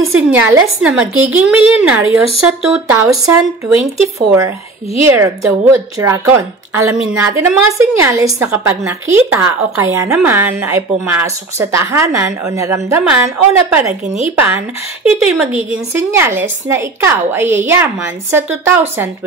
Naging senyales na magiging milyonaryo sa 2024, Year of the Wood Dragon. Alamin natin ang mga senyales na kapag nakita o kaya naman ay pumasok sa tahanan o naramdaman o napanaginipan, ito'y magiging senyales na ikaw ay yayaman sa 2024.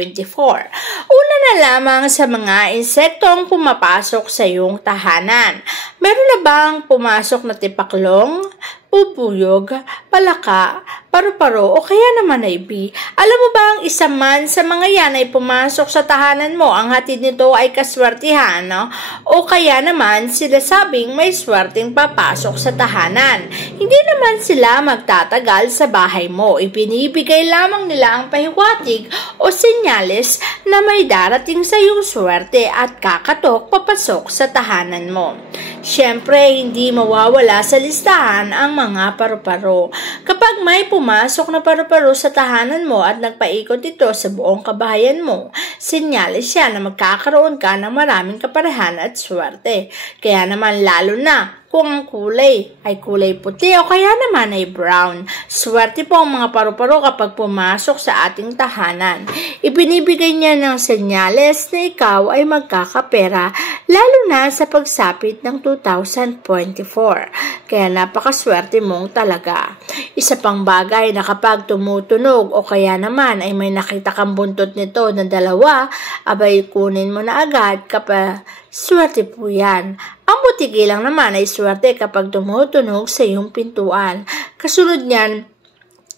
Una na lamang sa mga insektong pumapasok sa iyong tahanan. Meron na bang pumasok na tipaklong, bubuyog, palaka, paru-paro o kaya naman ay bee? Alam mo ba ang isa man sa mga yan ay pumasok sa tahanan mo, ang hatid nito ay kaswertihan, no? O kaya naman sila sabing may swerteng papasok sa tahanan. Hindi naman sila magtatagal sa bahay mo. Ibinibigay lamang nila ang pahiwatig o senyales na may darating sa iyong swerte at kakatok papasok sa tahanan mo. Siyempre, hindi mawawala sa listahan ang mga paru-paro. Kapag may pumasok na paru-paro sa tahanan mo at nagpaikot ito sa buong kabahayan mo, senyales siya na magkakaroon ka ng maraming kaperahan at swerte. Kaya naman lalo na kung ang kulay ay kulay puti o kaya naman ay brown. Swerte po ang mga paru-paro kapag pumasok sa ating tahanan. Ibinibigay niya ng senyales na ikaw ay magkakapera lalo na sa pagsapit ng 2024. Kaya napakaswerte mong talaga. Isa pang bagay na kapag tumutunog o kaya naman ay may nakita kang buntot nito na dalawa, abay kunin mo na agad kapag swerte po yan. Ang butiki lang naman ay swerte kapag tumutunog sa iyong pintuan. Kasunod niyan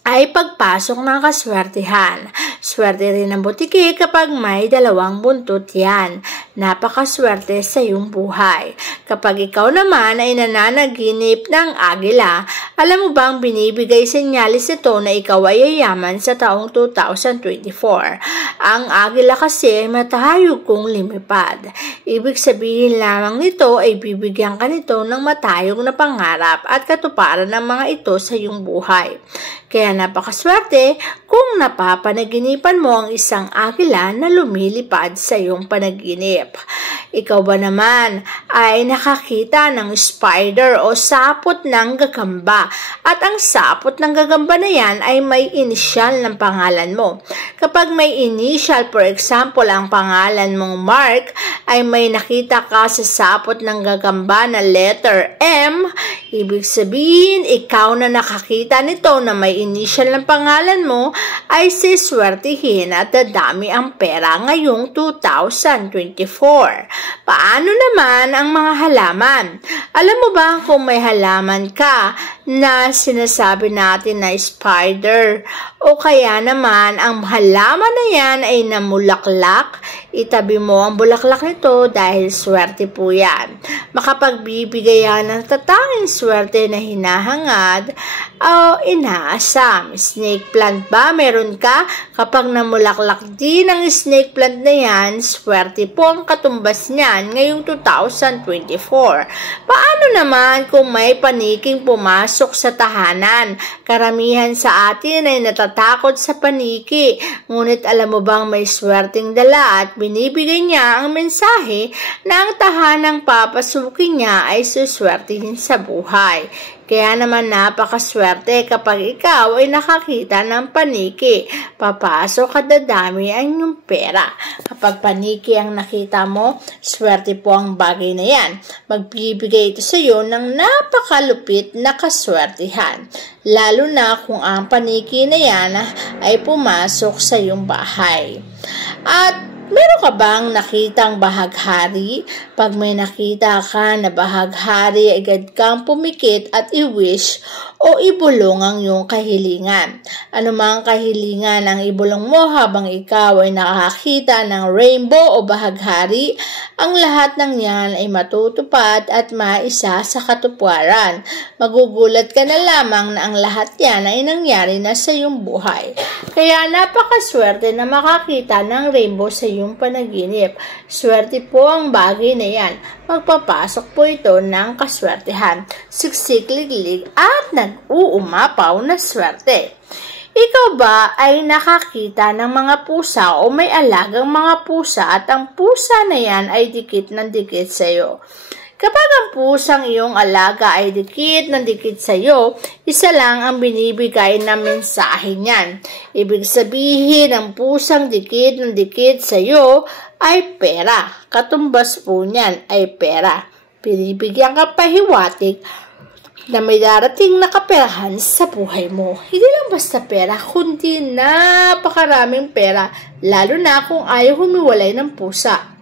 ay pagpasok ng kaswertihan. Swerte rin ang butiki kapag may dalawang buntot yan. Napakaswerte sa iyong buhay. Kapag ikaw naman ay nananaginip ng agila, alam mo bang binibigay senyalis ito na ikaw ay yayaman sa taong 2024? Ang agila kasi ay matahayog kung limipad. Ibig sabihin lamang nito ay bibigyan ka nito ng matayog na pangarap at katuparan ng mga ito sa iyong buhay. Kaya napakaswerte kung napapanaginipan mo ang isang agila na lumilipad sa iyong panaginip. Ikaw ba naman ay nakakita ng spider o sapot ng gagamba at ang sapot ng gagamba na yan ay may inisyal ng pangalan mo. Kapag may initial, for example, ang pangalan mong Mark, ay may nakita ka sa sapot ng gagamba na letter M, ibig sabihin ikaw na nakakita nito na may initial ng pangalan mo ay siswertihin at dadami ang pera ngayong 2024. Paano naman ang mga halaman? Alam mo ba kung may halaman ka na sinasabi natin na spider o kaya naman ang halaman na yan ay namulaklak, itabi mo ang bulaklak nito dahil swerte po yan. Makapagbibigay yan ng tatanging swerte na hinahangad o inaasam. Snake plant ba meron ka? Kapag namulaklak din ang snake plant na yan, swerte po ang katumbas niyan ngayong 2024. Paano naman kung may paniking pumasok sa tahanan? Karamihan sa atin ay natatakot sa paniki. Ngunit alam mo bang may swerteng dala at binibigay niya ang mensahe na ang tahanang papasukin niya ay suswertihin sa buhay. Kaya naman napakaswerte kapag ikaw ay nakakita ng paniki. Papasok at dadami ang iyong pera. Kapag paniki ang nakita mo, swerte po ang bagay na yan. Magbibigay ito sa iyo ng napakalupit na kaswertihan. Lalo na kung ang paniki na yan ay pumasok sa iyong bahay. At meron ka bang nakitang bahaghari? Pag may nakita ka na bahaghari, agad kang pumikit at i-wish o ibulong ang iyong kahilingan. Anumang kahilingan ang ibulong mo habang ikaw ay nakakita ng rainbow o bahaghari, ang lahat ng yan ay matutupad at maisa sa katuparan. Magugulat ka na lamang na ang lahat yan ay nangyari na sa iyong buhay. Kaya napakaswerte na makakita ng rainbow sa iyong panaginip. Swerte po ang bagay na yan. Magpapasok po ito ng kaswertehan, siksikliglig at nag-uumapaw na swerte. Ikaw ba ay nakakita ng mga pusa o may alagang mga pusa at ang pusa na yan ay dikit ng dikit sa iyo? Kapag ang pusang iyong alaga ay dikit na dikit sa iyo, isa lang ang binibigay na mensahe niyan. Ibig sabihin, ang pusang dikit na dikit sa iyo ay pera. Katumbas po niyan ay pera. Binibigyan ka pahiwatig na may darating na kaperahan sa buhay mo. Hindi lang basta pera, kundi napakaraming pera, lalo na kung ayaw humiwalay ng pusa.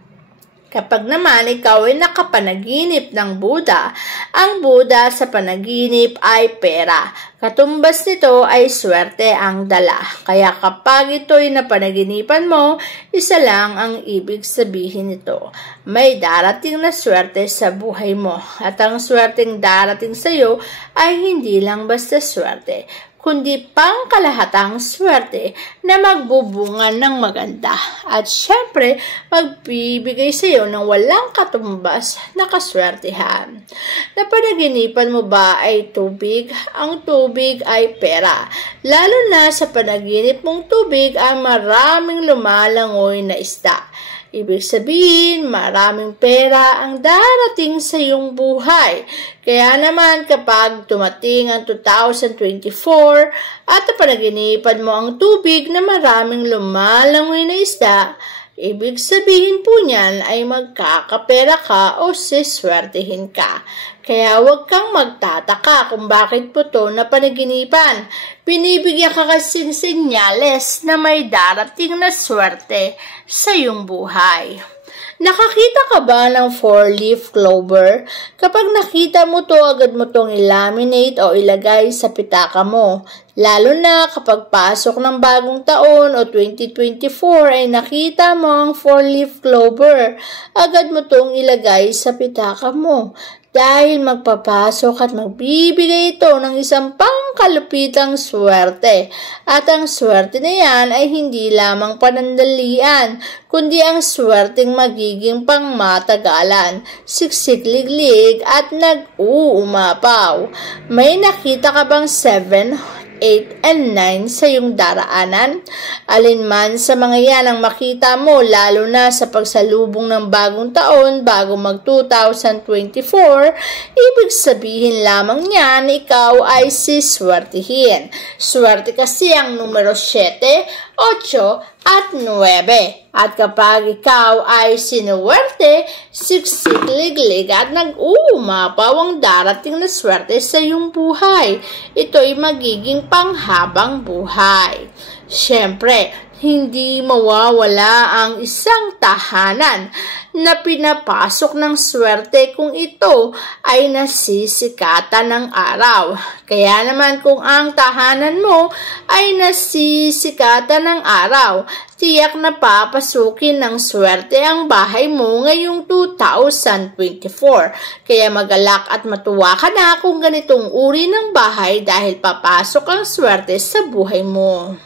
Kapag naman ikaw ay nakapanaginip ng Buddha, ang Buddha sa panaginip ay pera. Katumbas nito ay swerte ang dala. Kaya kapag ito'y napanaginipan mo, isa lang ang ibig sabihin nito. May darating na swerte sa buhay mo. At ang swerteng darating sa iyo ay hindi lang basta swerte, kundi pangkalahatang swerte na magbubunga ng maganda. At syempre, magbibigay sa iyo ng walang katumbas na kaswertehan. Napanaginipan mo ba ay tubig? Ang tubig ay pera. Lalo na sa panaginip mong tubig ay maraming lumalangoy na isda. Ibig sabihin, maraming pera ang darating sa iyong buhay. Kaya naman kapag tumating ang 2024 at panaginipan mo ang tubig na maraming lumalangoy na isda, ibig sabihin po niyan ay magkakapera ka o siswertehin ka. Kaya huwag kang magtataka kung bakit po ito napanaginipan. Binibigyan ka kasing senyales na may darating na swerte sa iyong buhay. Nakakita ka ba ng 4-leaf clover? Kapag nakita mo to, agad mo tong i-laminate o ilagay sa pitaka mo. Lalo na kapag pasok ng bagong taon o 2024 ay nakita mo ang 4-leaf clover, agad mo tong ilagay sa pitaka mo. Dahil magpapasok at magbibigay ito ng isang pangkalupitang swerte. At ang swerte na yan ay hindi lamang panandalian, kundi ang swerteng magiging pangmatagalan, siksikliglig at nag-uumapaw. May nakita ka bang 7, 8, and 9 sa iyong daraanan? Alinman sa mga yan ang makita mo, lalo na sa pagsalubong ng bagong taon bago mag 2024, ibig sabihin lamang niyan ikaw ay siswertihin. Swerte kasi ang numero 7, 8, at 9. At kapag ikaw ay sinuwerte, siksikliglig at nag-uumapaw ang darating na swerte sa iyong buhay. Ito ay magiging panghabang buhay. Siyempre, hindi mawawala ang isang tahanan na pinapasok ng swerte kung ito ay nasisikatan ng araw. Kaya naman kung ang tahanan mo ay nasisikatan ng araw, tiyak na papasukin ng swerte ang bahay mo ngayong 2024. Kaya magalak at matuwa ka na kung ganitong uri ng bahay dahil papasok ang swerte sa buhay mo.